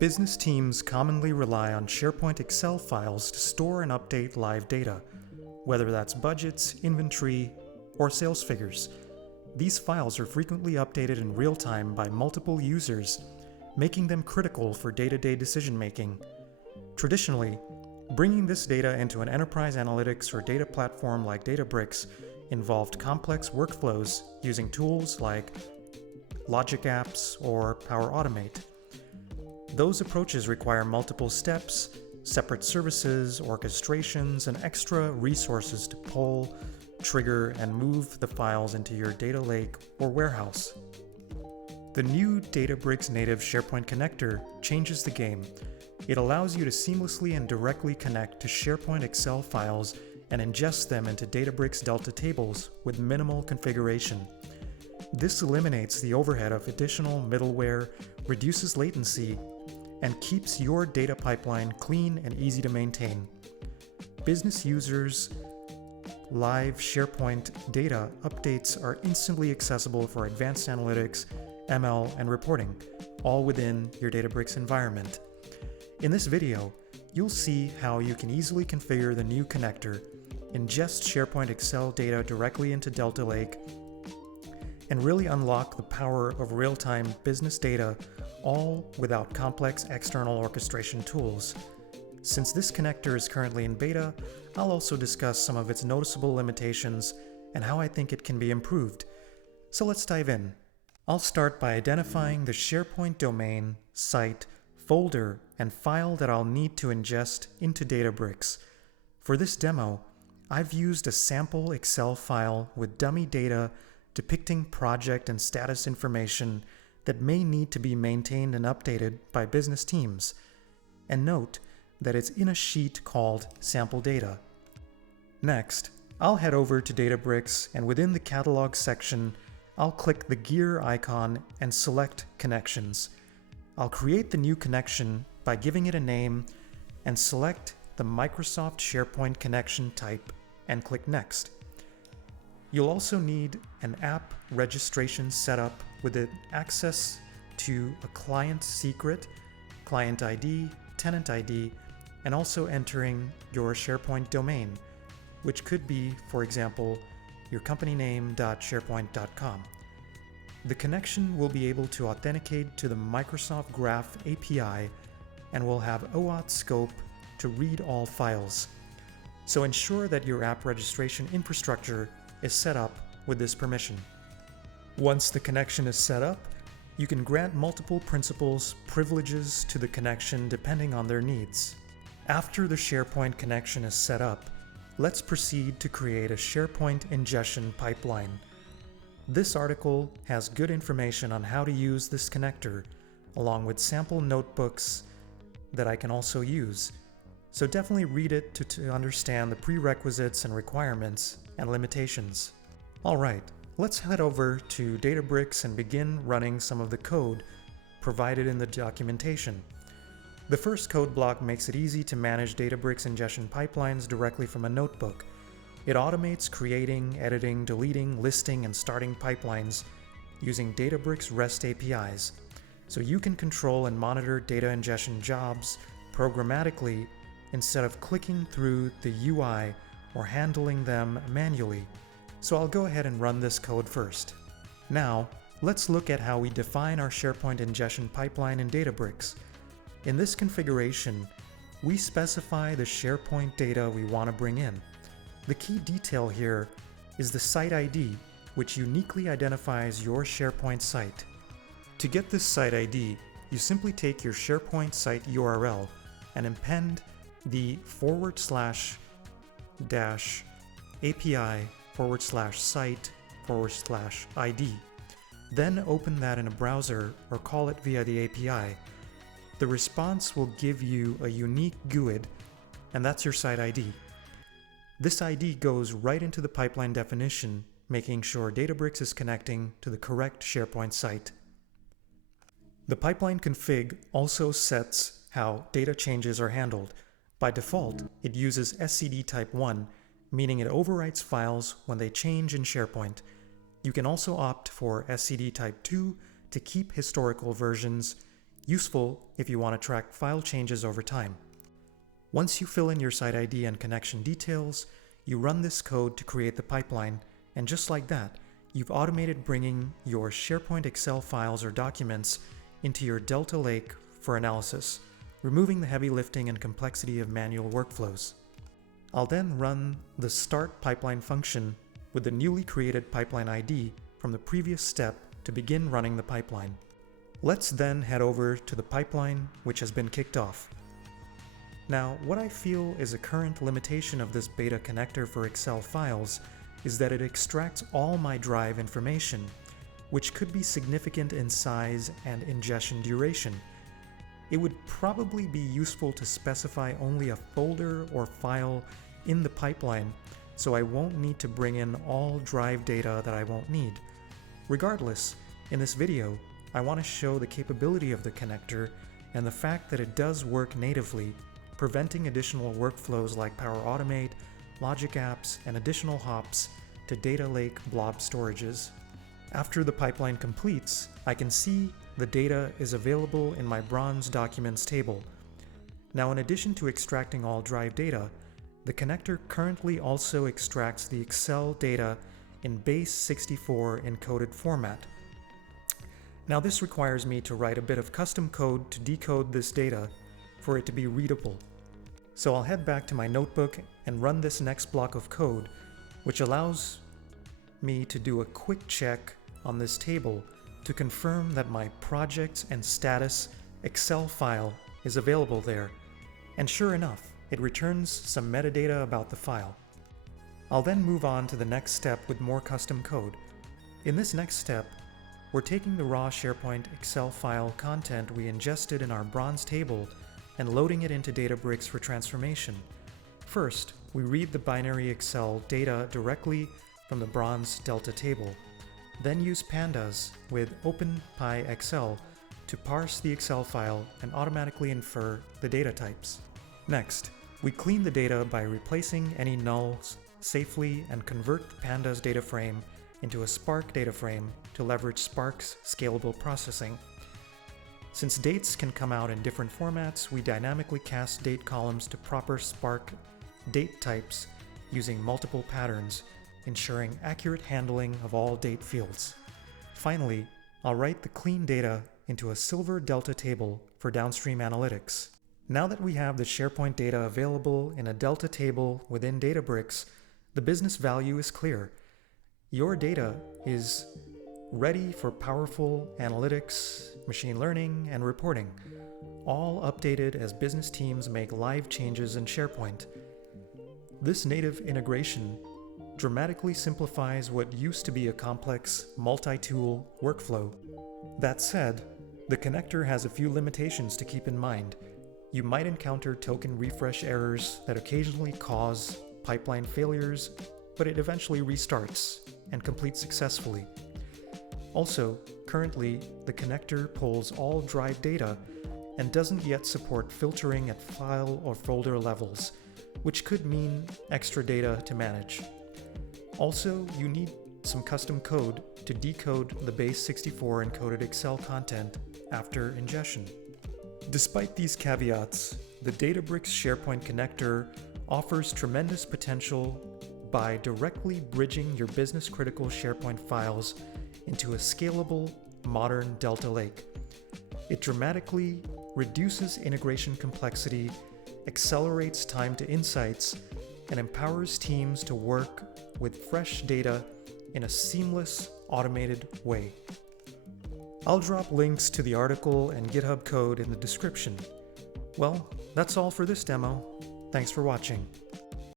Business teams commonly rely on SharePoint Excel files to store and update live data, whether that's budgets, inventory, or sales figures. These files are frequently updated in real time by multiple users, making them critical for day-to-day decision-making. Traditionally, bringing this data into an enterprise analytics or data platform like Databricks involved complex workflows using tools like Logic Apps or Power Automate. Those approaches require multiple steps, separate services, orchestrations, and extra resources to pull, trigger, and move the files into your data lake or warehouse. The new Databricks native SharePoint connector changes the game. It allows you to seamlessly and directly connect to SharePoint Excel files and ingest them into Databricks Delta tables with minimal configuration. This eliminates the overhead of additional middleware, reduces latency, and keeps your data pipeline clean and easy to maintain. Business users' live SharePoint data updates are instantly accessible for advanced analytics, ML, and reporting, all within your Databricks environment. In this video, you'll see how you can easily configure the new connector, ingest SharePoint Excel data directly into Delta Lake, and really unlock the power of real-time business data, all without complex external orchestration tools. Since this connector is currently in beta, I'll also discuss some of its noticeable limitations and how I think it can be improved. So let's dive in. I'll start by identifying the SharePoint domain, site, folder, and file that I'll need to ingest into Databricks. For this demo, I've used a sample Excel file with dummy data depicting project and status information that may need to be maintained and updated by business teams. And note that it's in a sheet called Sample Data. Next, I'll head over to Databricks, and within the Catalog section, I'll click the gear icon and select Connections. I'll create the new connection by giving it a name and select the Microsoft SharePoint connection type and click Next. You'll also need an app registration setup with access to a client secret, client ID, tenant ID, and also entering your SharePoint domain, which could be, for example, your companyname.sharepoint.com. The connection will be able to authenticate to the Microsoft Graph API and will have OAuth scope to read all files. So ensure that your app registration infrastructure is set up with this permission. Once the connection is set up, you can grant multiple principals privileges to the connection depending on their needs. After the SharePoint connection is set up, let's proceed to create a SharePoint ingestion pipeline. This article has good information on how to use this connector, along with sample notebooks that I can also use. So definitely read it to understand the prerequisites and requirements and limitations. Alright, let's head over to Databricks and begin running some of the code provided in the documentation. The first code block makes it easy to manage Databricks ingestion pipelines directly from a notebook. It automates creating, editing, deleting, listing, and starting pipelines using Databricks REST APIs, so you can control and monitor data ingestion jobs programmatically instead of clicking through the UI or handling them manually. So I'll go ahead and run this code first. Now, let's look at how we define our SharePoint ingestion pipeline in Databricks. In this configuration, we specify the SharePoint data we want to bring in. The key detail here is the site ID, which uniquely identifies your SharePoint site. To get this site ID, you simply take your SharePoint site URL and append the /API/site/ID. Then open that in a browser or call it via the API. The response will give you a unique GUID, and that's your site ID. This ID goes right into the pipeline definition, making sure Databricks is connecting to the correct SharePoint site. The pipeline config also sets how data changes are handled. By default, it uses SCD type 1, meaning it overwrites files when they change in SharePoint. You can also opt for SCD type 2 to keep historical versions. useful if you want to track file changes over time. Once you fill in your site ID and connection details, you run this code to create the pipeline, and just like that, you've automated bringing your SharePoint Excel files or documents into your Delta Lake for analysis, removing the heavy lifting and complexity of manual workflows. I'll then run the start pipeline function with the newly created pipeline ID from the previous step to begin running the pipeline. Let's then head over to the pipeline which has been kicked off. Now, what I feel is a current limitation of this beta connector for Excel files is that it extracts all my drive information, which could be significant in size and ingestion duration. It would probably be useful to specify only a folder or file in the pipeline, so I won't need to bring in all drive data that I won't need. Regardless, in this video, I want to show the capability of the connector and the fact that it does work natively, preventing additional workflows like Power Automate, Logic Apps, and additional hops to Data Lake blob storages. After the pipeline completes, I can see the data is available in my Bronze Documents table. Now, in addition to extracting all drive data, the connector currently also extracts the Excel data in base 64 encoded format. Now, this requires me to write a bit of custom code to decode this data for it to be readable. So I'll head back to my notebook and run this next block of code, which allows me to do a quick check on this table to confirm that my projects and status Excel file is available there. And sure enough, it returns some metadata about the file. I'll then move on to the next step with more custom code. In this next step, we're taking the raw SharePoint Excel file content we ingested in our Bronze table and loading it into Databricks for transformation. First, we read the binary Excel data directly from the Bronze Delta table, then use pandas with OpenPyXL to parse the Excel file and automatically infer the data types. Next, we clean the data by replacing any nulls safely and convert the pandas data frame into a Spark data frame to leverage Spark's scalable processing. Since dates can come out in different formats, we dynamically cast date columns to proper Spark date types using multiple patterns, ensuring accurate handling of all date fields. Finally, I'll write the clean data into a silver delta table for downstream analytics. Now that we have the SharePoint data available in a delta table within Databricks, the business value is clear. Your data is ready for powerful analytics, machine learning, and reporting, all updated as business teams make live changes in SharePoint. This native integration dramatically simplifies what used to be a complex, multi-tool workflow. That said, the connector has a few limitations to keep in mind. You might encounter token refresh errors that occasionally cause pipeline failures, but it eventually restarts and completes successfully. Also, currently, the connector pulls all drive data and doesn't yet support filtering at file or folder levels, which could mean extra data to manage. Also, you need some custom code to decode the base 64 encoded Excel content after ingestion. Despite these caveats, the Databricks SharePoint connector offers tremendous potential by directly bridging your business-critical SharePoint files into a scalable, modern Delta Lake. It dramatically reduces integration complexity, accelerates time to insights, and empowers teams to work with fresh data in a seamless, automated way. I'll drop links to the article and GitHub code in the description. Well, that's all for this demo. Thanks for watching.